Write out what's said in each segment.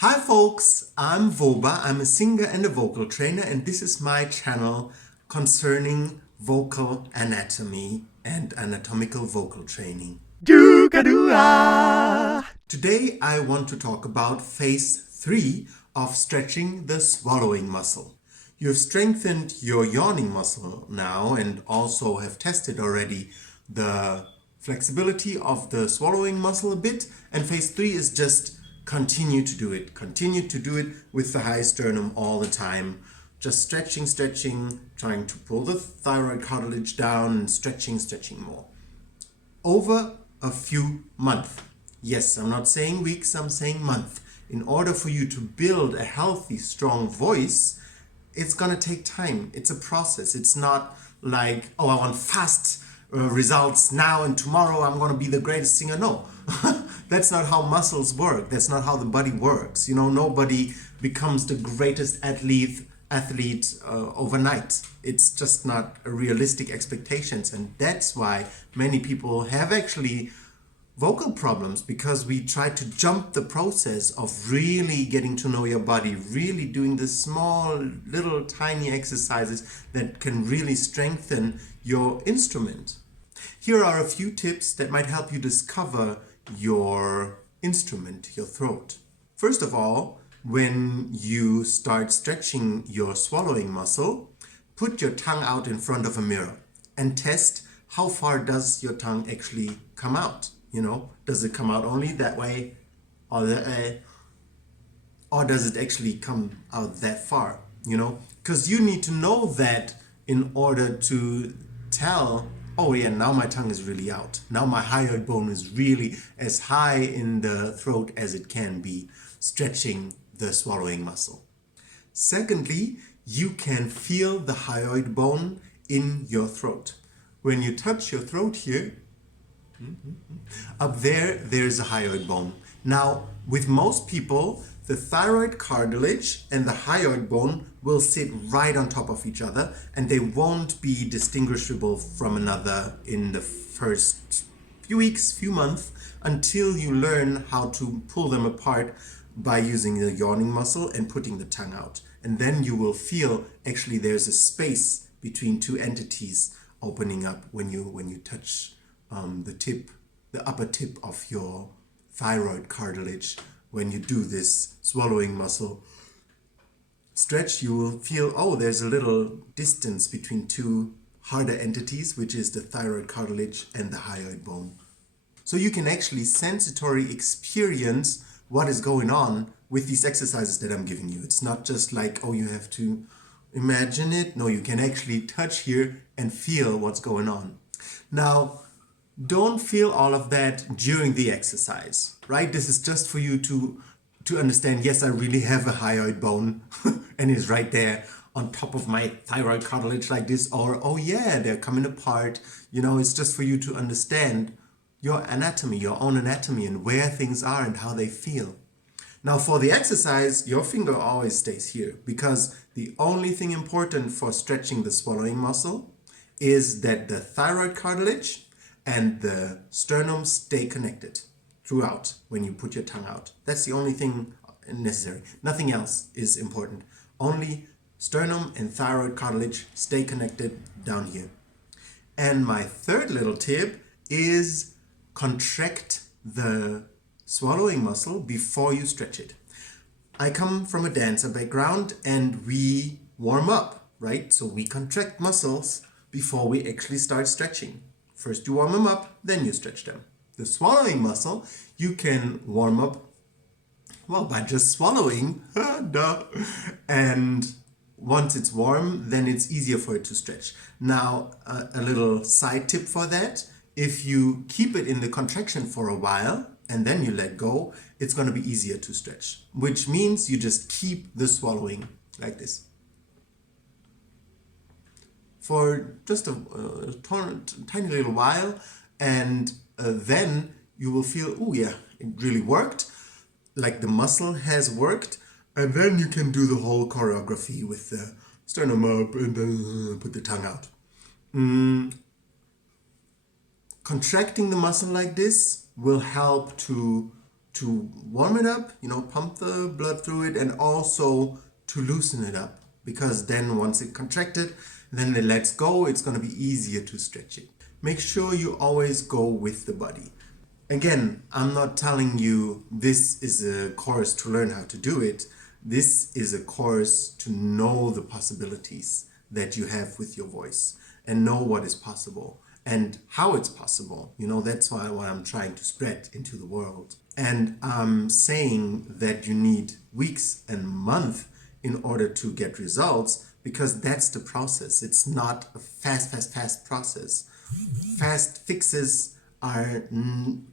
Hi folks, I'm Voba. I'm a singer and a vocal trainer, and this is my channel concerning vocal anatomy and anatomical vocal training. Today I want to talk about phase 3 of stretching the swallowing muscle. You've strengthened your yawning muscle now and also have tested already the flexibility of the swallowing muscle a bit, and phase 3 is just continue to do it. Continue to do it with the high sternum all the time. Just stretching, trying to pull the thyroid cartilage down and stretching more. Over a few months. Yes, I'm not saying weeks, I'm saying months. In order for you to build a healthy, strong voice, it's gonna take time. It's a process. It's not like, oh, I want fast results now and tomorrow I'm gonna be the greatest singer. No, that's not how muscles work. That's not how the body works. Nobody becomes the greatest athlete overnight. It's just not a realistic expectations, and that's why many people have actually vocal problems, because we try to jump the process of really getting to know your body, really doing the small little tiny exercises that can really strengthen your instrument. Here are a few tips that might help you discover your instrument, your throat. First of all, when you start stretching your swallowing muscle, put your tongue out in front of a mirror and test how far does your tongue actually come out. Does it come out only that way or that way? Or does it actually come out that far? Because you need to know that in order to tell, oh yeah, now my tongue is really out. Now my hyoid bone is really as high in the throat as it can be, stretching the swallowing muscle. Secondly, you can feel the hyoid bone in your throat. When you touch your throat here, up there's a hyoid bone. Now, with most people, the thyroid cartilage and the hyoid bone will sit right on top of each other, and they won't be distinguishable from another in the first few weeks, few months, until you learn how to pull them apart by using the yawning muscle and putting the tongue out. And then you will feel actually there's a space between two entities opening up when you touch the upper tip of your thyroid cartilage. When you do this swallowing muscle stretch, you will feel, oh, there's a little distance between two harder entities, which is the thyroid cartilage and the hyoid bone. So you can actually sensory experience what is going on with these exercises that I'm giving you. It's not just like, oh, you have to imagine it. No, you can actually touch here and feel what's going on. Now, don't feel all of that during the exercise, right? This is just for you to understand, yes, I really have a hyoid bone and it's right there on top of my thyroid cartilage like this, or, oh yeah, they're coming apart. It's just for you to understand your anatomy, your own anatomy, and where things are and how they feel. Now for the exercise, your finger always stays here, because the only thing important for stretching the swallowing muscle is that the thyroid cartilage and the sternum stay connected throughout when you put your tongue out. That's the only thing necessary. Nothing else is important. Only sternum and thyroid cartilage stay connected down here. And my third little tip is contract the swallowing muscle before you stretch it. I come from a dancer background and we warm up, right? So we contract muscles before we actually start stretching. First you warm them up, then you stretch them. The swallowing muscle, you can warm up, well, by just swallowing, duh. And once it's warm, then it's easier for it to stretch. Now, a little side tip for that, if you keep it in the contraction for a while and then you let go, it's going to be easier to stretch, which means you just keep the swallowing like this for just a tiny little while, and then you will feel, oh yeah, it really worked, like the muscle has worked, and then you can do the whole choreography with the sternum up and then put the tongue out. Contracting the muscle like this will help to to warm it up, pump the blood through it, and also to loosen it up. Because then once it contracted, then it lets go, it's going to be easier to stretch it. Make sure you always go with the body. Again, I'm not telling you this is a course to learn how to do it. This is a course to know the possibilities that you have with your voice and know what is possible and how it's possible. That's why what I'm trying to spread into the world. And I'm saying that you need weeks and months in order to get results, because that's the process. It's not a fast process. Fast fixes are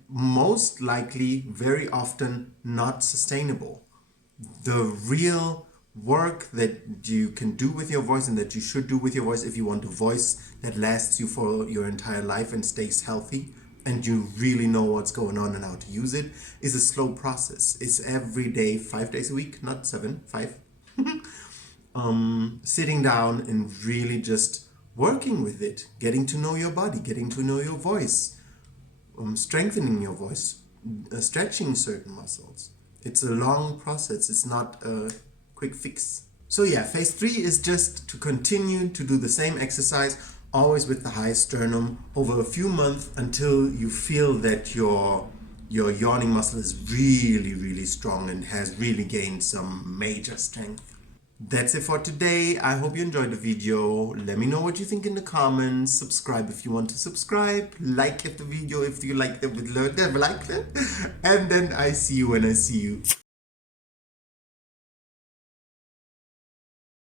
most likely very often not sustainable. The real work that you can do with your voice and that you should do with your voice, if you want a voice that lasts you for your entire life and stays healthy and you really know what's going on and how to use it, is a slow process. It's every day, 5 days a week, not 7, 5. Sitting down and really just working with it, getting to know your body, getting to know your voice, strengthening your voice, stretching certain muscles. It's a long process. It's not a quick fix. So yeah, phase 3 is just to continue to do the same exercise, always with the high sternum, over a few months until you feel that your yawning muscle is really strong and has really gained some major strength. That's it for today. I hope you enjoyed the video. Let me know what you think in the comments. Subscribe if you want to subscribe. Like the video if you like it with like it. And then I see you when I see you.